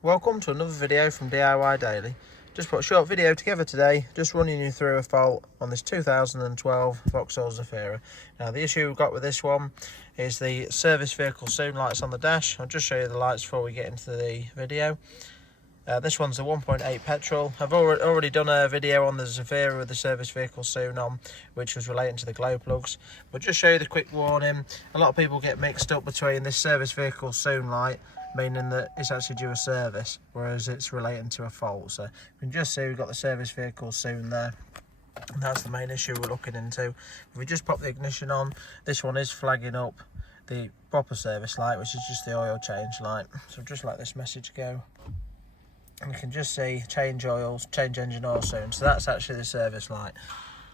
Welcome to another video from DIY Daily. Just put a short video together today, just running you through a fault on this 2012 Vauxhall Zafira. Now the issue we've got with this one is the service vehicle soon lights on the dash. I'll just show you the lights before we get into the video. This one's a 1.8 petrol. I've already done a video on the Zafira with the service vehicle soon on, which was relating to the glow plugs. But just show you the quick warning. A lot of people get mixed up between this service vehicle soon light, meaning that it's actually due a service, whereas it's relating to a fault. So you can just see we've got the service vehicle soon there. And that's the main issue we're looking into. If we just pop the ignition on, this one is flagging up the proper service light, which is just the oil change light. So just let this message go. And you can just see change oils, change engine oil soon. So that's actually the service light.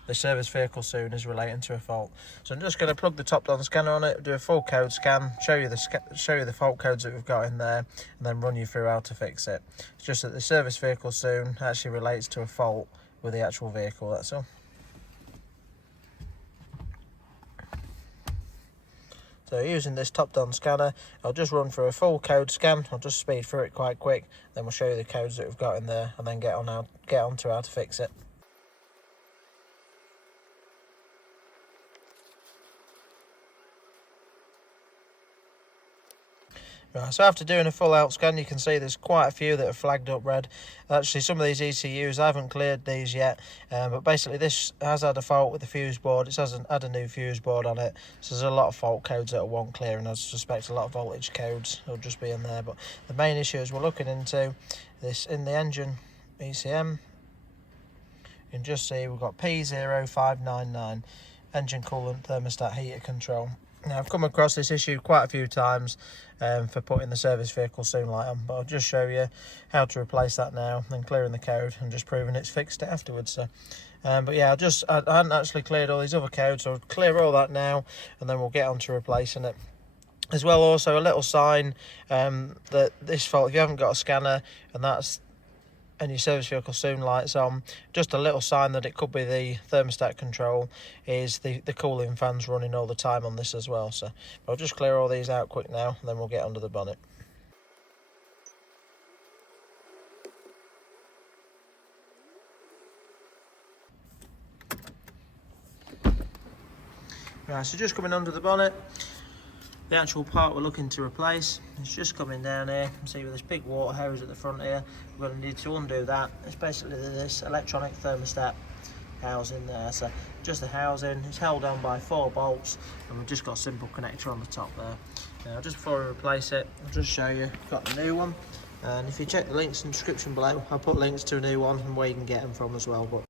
The service vehicle soon is relating to a fault. So I'm just going to plug the top-down scanner on it, do a full code scan, show you the fault codes that we've got in there, and then run you through how to fix it. It's just that the service vehicle soon actually relates to a fault with the actual vehicle, that's all. So using this top-down scanner, I'll just run through a full code scan. I'll just speed through it quite quick, then we'll show you the codes that we've got in there, and then get on to how to fix it. Right, so after doing a full out scan, you can see there's quite a few that are flagged up red. Actually, some of these ECUs, I haven't cleared these yet, but basically this has had a fault with the fuse board. It hasn't had a new fuse board on it, so there's a lot of fault codes that won't clear, and I suspect a lot of voltage codes will just be in there. But the main issues we're looking into this in the engine ECM. You can just see we've got P0599 engine coolant thermostat heater control. Now I've come across this issue quite a few times for putting the service vehicle soon light on, but I'll just show you how to replace that now, then clearing the code and just proving it's fixed it afterwards. So, but yeah, I hadn't actually cleared all these other codes, so I'll clear all that now, and then we'll get on to replacing it. As well, also a little sign that this fault, if you haven't got a scanner and your service vehicle soon lights on, just a little sign that it could be the thermostat control, is the cooling fans running all the time on this as well. So I'll just clear all these out quick now, and then we'll get under the bonnet. Right, so just coming under the bonnet, the actual part we're looking to replace is just coming down here. You can see with this big water hose at the front here, we're going to need to undo that. It's basically this electronic thermostat housing there. So just the housing, it's held down by 4 bolts, and we've just got a simple connector on the top there. Now just before we replace it, I'll just show you, I've got the new one, and if you check the links in the description below, I'll put links to a new one and where you can get them from as well. But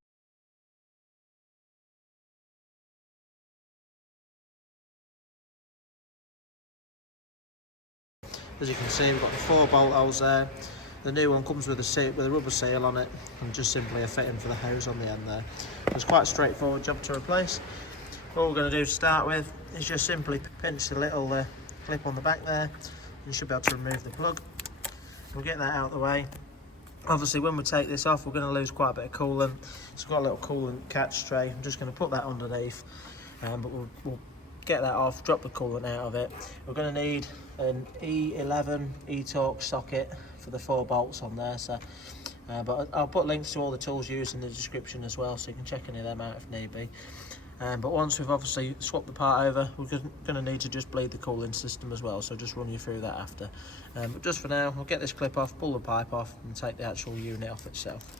as you can see, we've got the 4 bolt holes there. The new one comes with a rubber seal on it, and just simply a fitting for the hose on the end there. It's quite a straightforward job to replace. What we're going to do to start with is just simply pinch the little clip on the back there. You should be able to remove the plug. We'll get that out of the way. Obviously, when we take this off, we're going to lose quite a bit of coolant. It's got a little coolant catch tray. I'm just going to put that underneath, but we'll get that off, drop the coolant out of it. We're going to need an E11 e-torque socket for the 4 bolts on there. So, but I'll put links to all the tools used in the description as well, so you can check any of them out if need be. But once we've obviously swapped the part over, we're going to need to just bleed the cooling system as well, so just run you through that after. But just for now, I'll get this clip off, pull the pipe off, and take the actual unit off itself.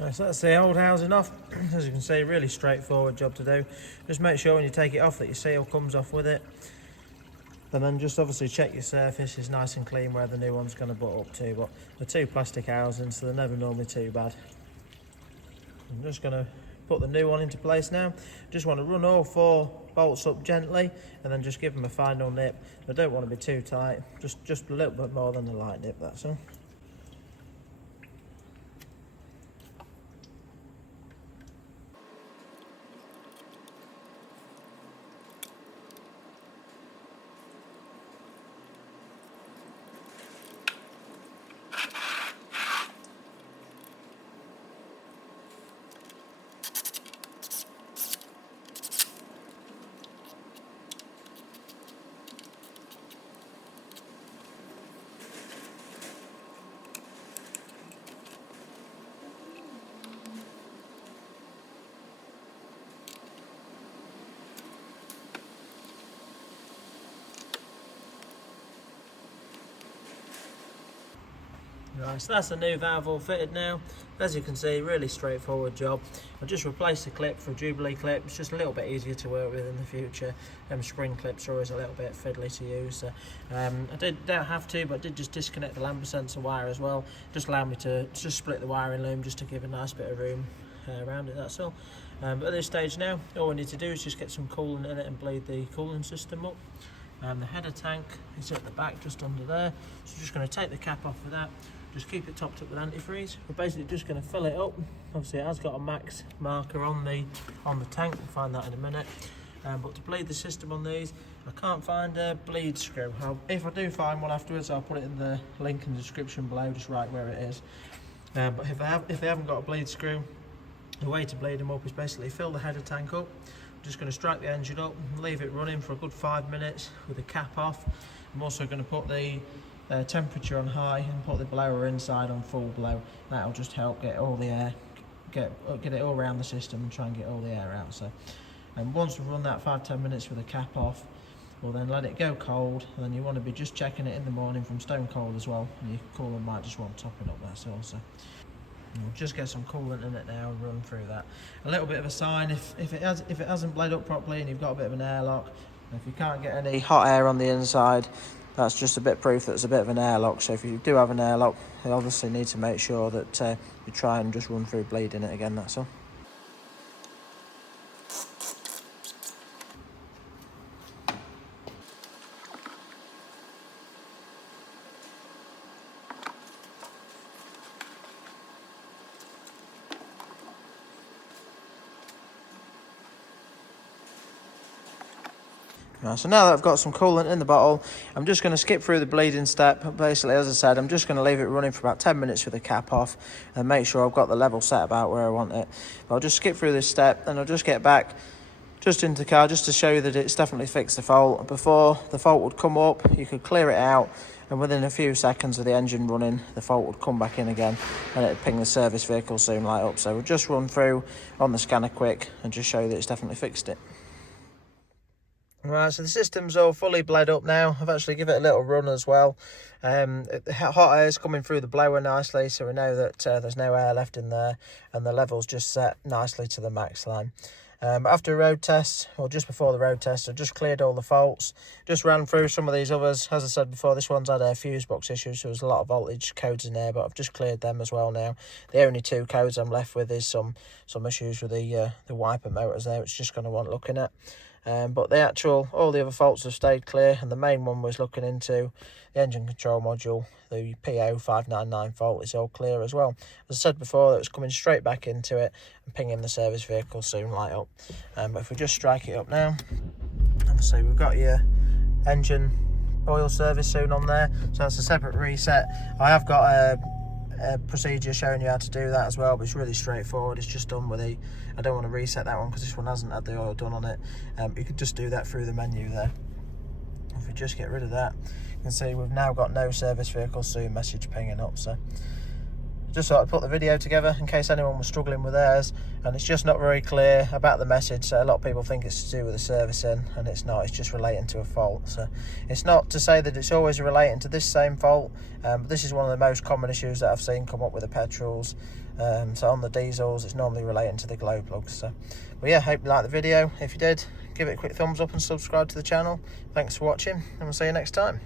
Right, so that's the old housing off. As you can see, really straightforward job to do. Just make sure when you take it off that your seal comes off with it. And then just obviously check your surface is nice and clean where the new one's going to butt up to. But the two plastic housings, so they're never normally too bad. I'm just going to put the new one into place now. Just want to run all 4 bolts up gently and then just give them a final nip. I don't want to be too tight, just a little bit more than a light nip, that's all. Right, so that's the new valve all fitted now. As you can see, really straightforward job. I've just replaced the clip for a Jubilee clip. It's just a little bit easier to work with in the future. Spring clips are always a little bit fiddly to use. So, don't have to, but I did just disconnect the lambda sensor wire as well. Just allowed me to just split the wiring loom just to give a nice bit of room around it, that's all. But at this stage now, all we need to do is just get some coolant in it and bleed the cooling system up. The header tank is at the back just under there. So just going to take the cap off of that. Just keep it topped up with antifreeze. We're basically just going to fill it up. Obviously it has got a max marker on the tank, we'll find that in a minute. But to bleed the system on these, I can't find a bleed screw. If I do find one afterwards, I'll put it in the link in the description below, just right where it is. But if they haven't got a bleed screw, the way to bleed them up is basically fill the header tank up. I'm just going to strike the engine up and leave it running for a good 5 minutes with the cap off. I'm also going to put the temperature on high and put the blower inside on full blow. That'll just help get all the air, get it all around the system and try and get all the air out. So, and once we've run that 5-10 minutes with the cap off, we'll then let it go cold, and then you want to be just checking it in the morning from stone cold as well. And your coolant might just want topping up, that's all. So we'll just get some coolant in it now and run through that. A little bit of a sign if it hasn't bled up properly and you've got a bit of an airlock. If you can't get any hot air on the inside, that's just a bit proof that there's a bit of an airlock. So if you do have an airlock, you obviously need to make sure that you try and just run through bleeding it again, that's all. Right, so now that I've got some coolant in the bottle, I'm just going to skip through the bleeding step. Basically, as I said, I'm just going to leave it running for about 10 minutes with the cap off and make sure I've got the level set about where I want it. But I'll just skip through this step and I'll just get back just into the car just to show you that it's definitely fixed the fault. Before the fault would come up, you could clear it out, and within a few seconds of the engine running, the fault would come back in again and it'd ping the service vehicle soon light up. So we'll just run through on the scanner quick and just show you that it's definitely fixed it. Right, so the system's all fully bled up now. I've actually given it a little run as well. Hot air is coming through the blower nicely, so we know that there's no air left in there, and the level's just set nicely to the max line. After a road test, or just before the road test, I just cleared all the faults. Just ran through some of these others. As I said before, this one's had a fuse box issue, so there's a lot of voltage codes in there, but I've just cleared them as well now. The only 2 codes I'm left with is some issues with the wiper motors there, which is just going to want looking at. But all the other faults have stayed clear, and the main one was looking into the engine control module, the P0599 fault. It's all clear as well. As I said before, it was coming straight back into it and pinging the service vehicle soon light up. But if we just strike it up now, obviously we've got your engine oil service soon on there, so that's a separate reset. I have got a procedure showing you how to do that as well, but it's really straightforward. It's just done with I don't want to reset that one because this one hasn't had the oil done on it. You could just do that through the menu there. If we just get rid of that, you can see we've now got no service vehicle soon message pinging up. So Just thought I'd put the video together in case anyone was struggling with theirs, and it's just not very clear about the message. So a lot of people think it's to do with the servicing, and it's not. It's just relating to a fault. So it's not to say that it's always relating to this same fault, but this is one of the most common issues that I've seen come up with the petrols. So on the diesels, it's normally relating to the glow plugs. So, but yeah, hope you liked the video. If you did, give it a quick thumbs up and subscribe to the channel. Thanks for watching, and we'll see you next time.